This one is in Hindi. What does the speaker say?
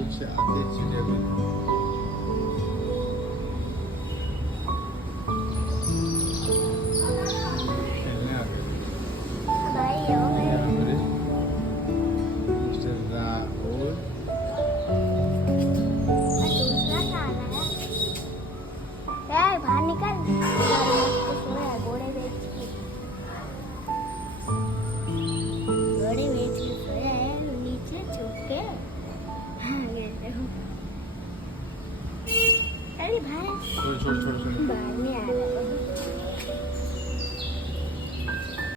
कुछ आते चले गए। भाई हो गए। यहाँ पर मिस्टर राहुल दूसरा खाना है बाहर निकल। सोया घोड़े बेच के सोया है नीचे छुप के। ये देखो। अरे भाई छोड़ छोड़ छोड़ छोड़ बाहर नहीं आ रहा।